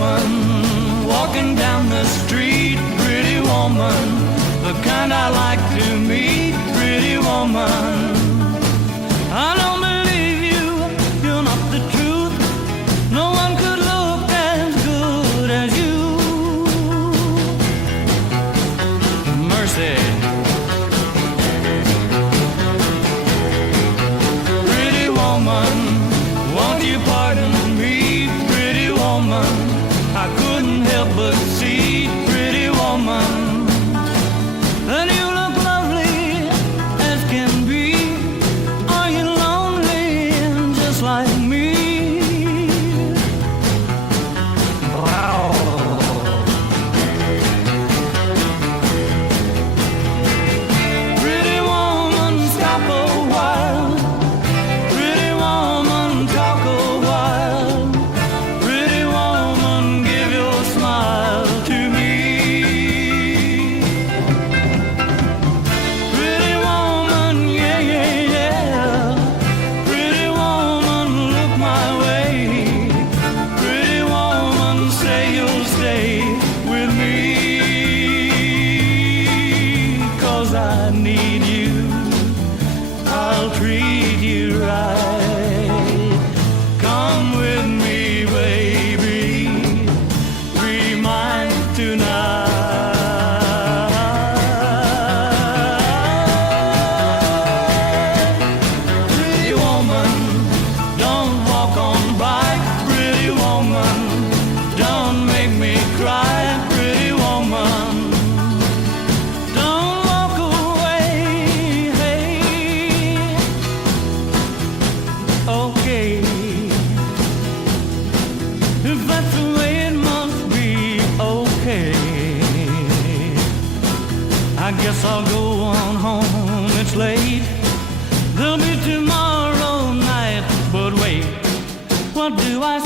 woman walking down the street, pretty woman, the kind I like to meet, pretty woman. I don't believe you, you're not the truth. No one could look as good as you. Mercy. Pretty woman, won't you pardon me, pretty woman? I couldn't help but see, pretty woman, that you look lovely as can be. Are you lonely just like me? Wow. Pretty woman, stop a while. Pretty woman, talk a while. Pretty woman, give your smile to me. Pretty woman, yeah, yeah, yeah. Pretty woman, look my way. Pretty woman, say you'll stay with me. 'Cause I need you, I'll treat you right. Come with me, baby, be mine tonight. Pretty woman, don't walk on by. Pretty woman, don't make me cry. Pretty woman, don't walk away. Hey, okay, if that's the way it must be, okay. I guess I'll go on home, it's late. There'll be tomorrow night, but wait, what do I